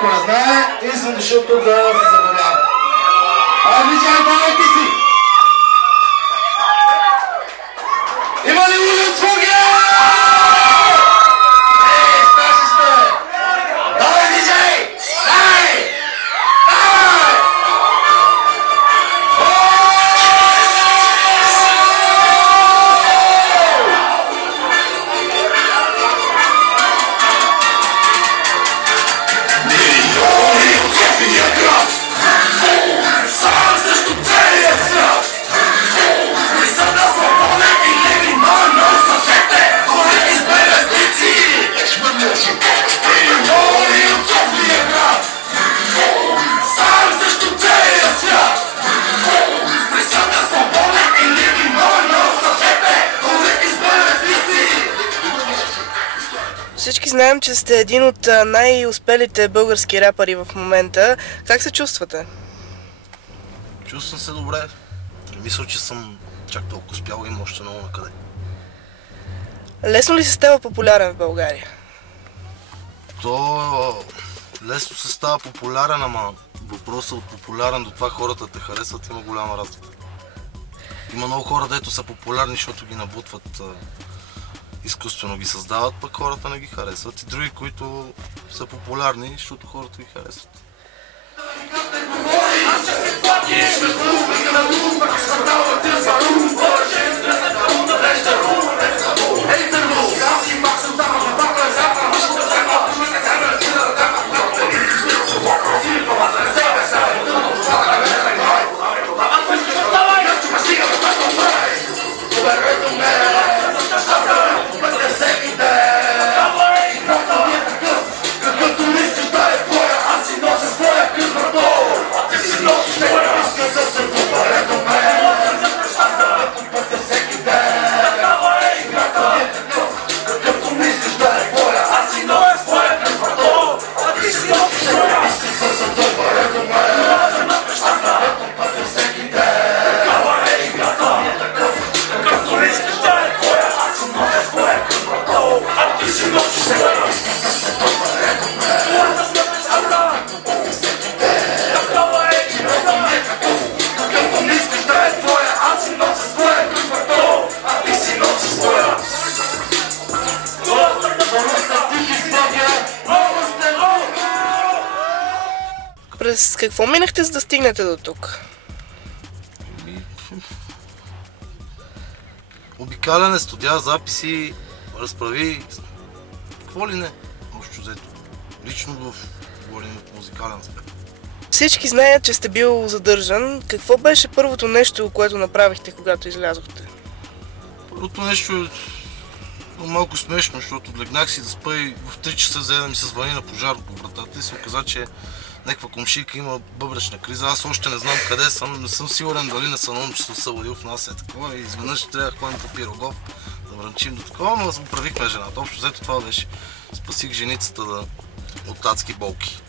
който не знае, и съм дошъл тук да се забавлявам. Вижай, давайте си! Има ли улиц фуги? Ей, сташи сте! Давай, вижай! Дай! Давай! Всички знаем, че сте един от най-успелите български рапъри в момента. Как се чувствате? Чувствам се добре. Не мисля, че съм чак толкова успял, има още много накъде. Лесно ли се става популярен в България? То лесно се става популярен, ама въпросът от популярен до това хората те харесват има голяма разлика. Има много хора, дето са популярни, защото ги набутват, изкуствено ги създават, пък хората не ги харесват. И други, които са популярни, защото хората ги харесват. През какво минахте, за да стигнете до тук? Обикаляне, студия, записи, разправи, какво ли не, общо взето. Лично в музикален аспект. Всички знаят, че сте бил задържан. Какво беше първото нещо, което направихте, когато излязохте? Първото нещо е малко смешно, защото легнах си да спа и в 3 часа взе да ми се звъни на пожар по вратата и се оказа, че някаква комшийка има бъбречна криза. Аз още не знам къде съм, не съм сигурен дали не съм наум, че съм събудил в нас такова и изведнъж трябва да ходим по Пирогов да врънчим до такова, но оправихме жената. Общо взето това беше. Спасих женицата от адски болки.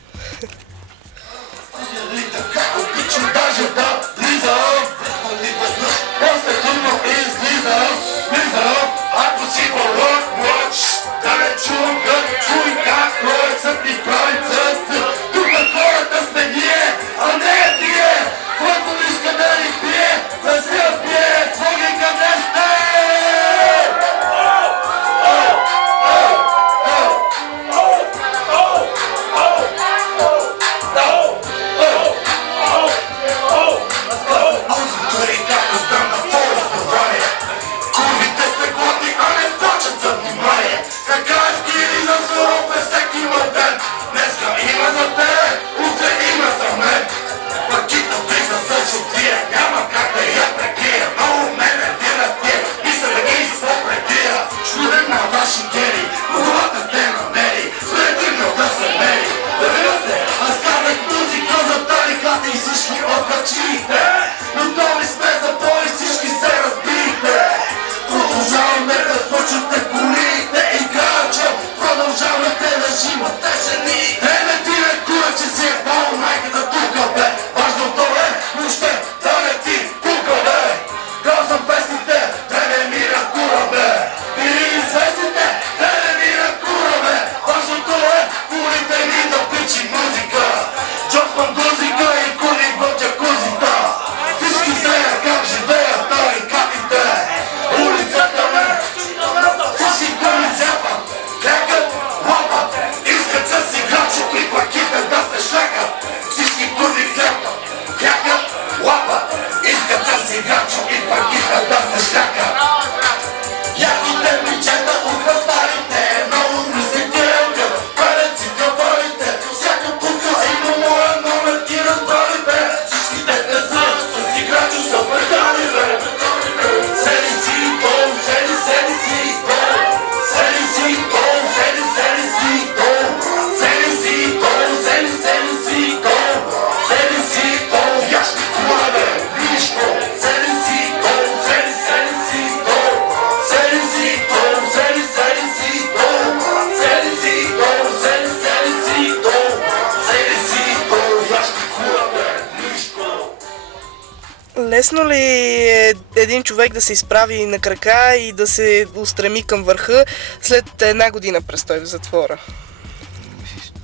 Лесно ли е един човек да се изправи на крака и да се устреми към върха след една година престой в затвора?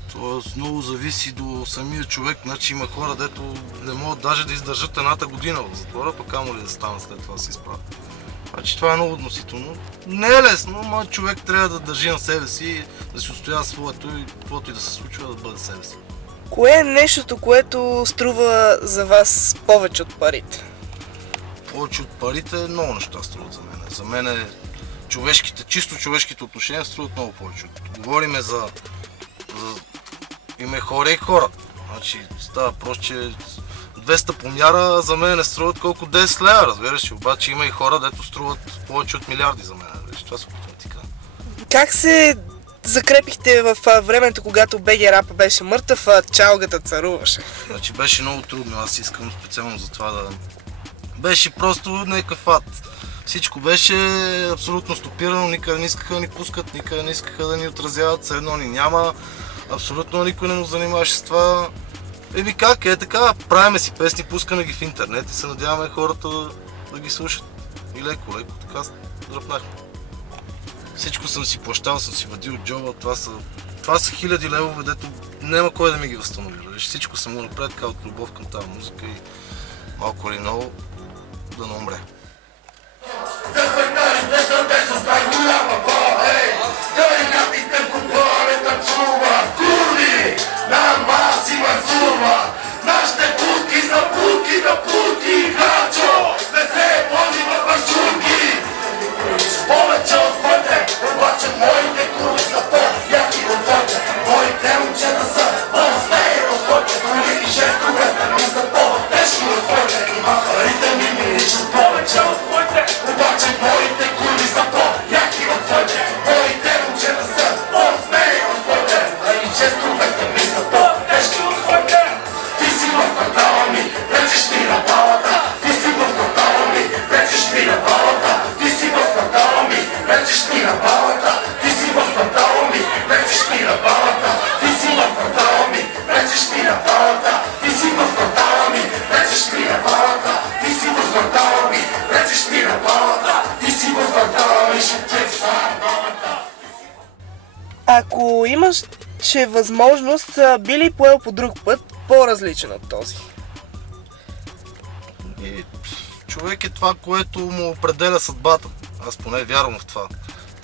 Това много зависи до самия човек. Значи има хора, дето не могат даже да издържат едната година в затвора, пък камо ли да станат след това да се изправят. Значи това е много относително. Не е лесно, но човек трябва да държи на себе си, да си отстоява своето и каквото и да се случва, да бъде себе си. Кое е нещото, което струва за вас повече от парите? Повече от парите много неща струват за мен. За мен чисто човешките отношения струват много повече. Говориме за има хора и хора. Значи става просто, че 200 по мяра за мен не струват колко 10 лева, разбираш. Обаче има и хора, дето струват повече от милиарди за мен. Това се опитвам ти кажа. Как се закрепихте в времето, когато БГ Рап беше мъртъв, а чалгата царуваше? Значи беше много трудно, аз искам специално за това да... Беше просто някакъв ад. Всичко беше абсолютно стопирано, никъде не искаха да ни пускат, никъде не искаха да ни отразяват, все едно ни няма. Абсолютно никой не му занимаваше с това. Еми как е така, правиме си песни, пускаме ги в интернет и се надяваме хората да ги слушат. И леко така дръпнахме. Всичко съм си плащал, съм си вадил от джоба, това са хиляди левове, дето няма кой да ми ги възстанови. Всичко съм го направил така от любов към тази музика и малко или много да не умре. Ако имаше възможност, би ли поел по друг път, по-различен от този? И човек е това, което му определя съдбата. Аз поне вярвам в това.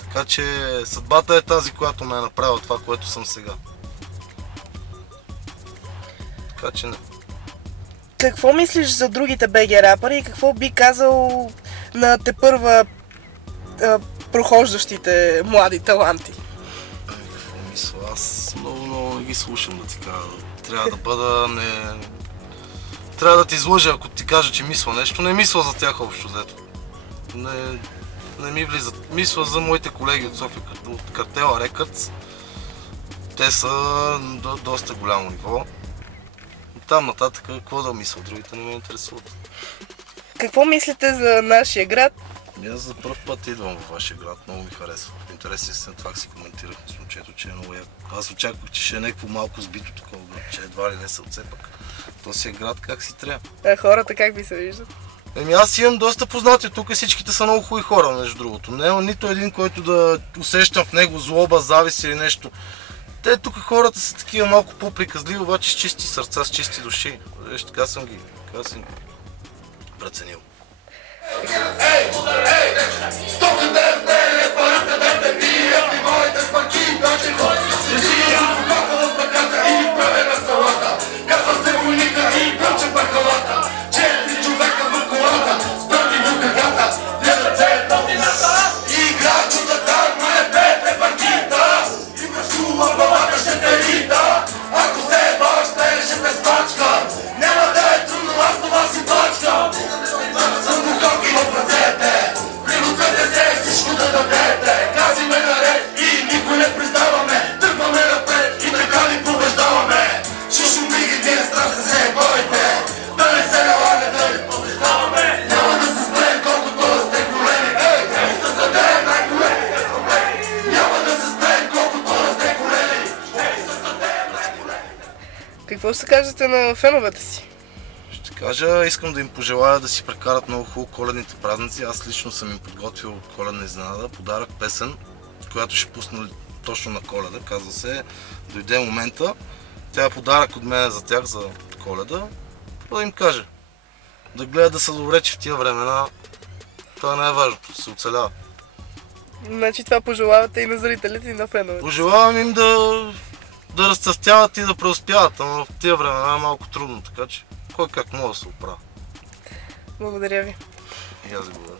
Така че съдбата е тази, която ме е направила това, което съм сега. Така че не. Какво мислиш за другите БГ рапъри и какво би казал на тепърва прохождащите млади таланти? Какво мисля? Аз много не ги слушам, да ти кажа. Трябва да бъда Трябва да ти излъжа, ако ти кажа, че мисля нещо. Не мисля за тях общо взето. Не ми влизат. Мисля за моите колеги от София, от Картела Рекърдс. Те са доста голямо ниво. Там нататък, какво да мисля, другите не ме интересуват. Какво мислите за нашия град? Аз за първ път идвам във вашия град, много ми харесва. В интерес истина, това си коментирах на момчето, че е много яко. Аз очаквах, че ще е някакво малко сбито такова град, че едва ли не се отцепак. То си е град как си трябва. А хората как ви се виждат? Еми аз имам доста познати, тук всичките са много хубави хора, между другото. Няма нито един, който да усещам в него злоба, завист или нещо. Те тук хората са такива малко по-приказливи, обаче с чисти сърца, с чисти души. Така съм ги преценил. Какво ще кажете на феновете си? Ще кажа? Искам да им пожелая да си прекарат много хубаво коледните празници. Аз лично съм им подготвил коледна изненада, подарък, песен, която ще пусна точно на Коледа. Казва се "Дойде момента". Тя е подарък от мен за тях за Коледа. Да им кажа да гледат да са добре, че в тия времена това не е важното, да се оцелява. Значи това пожелавате и на зрителите, и на феновете. Пожелавам им да разцъфтяват и да преуспяват, но в тия времена е малко трудно, така че кой как може да се оправя. Благодаря ви. И аз ви благодаря.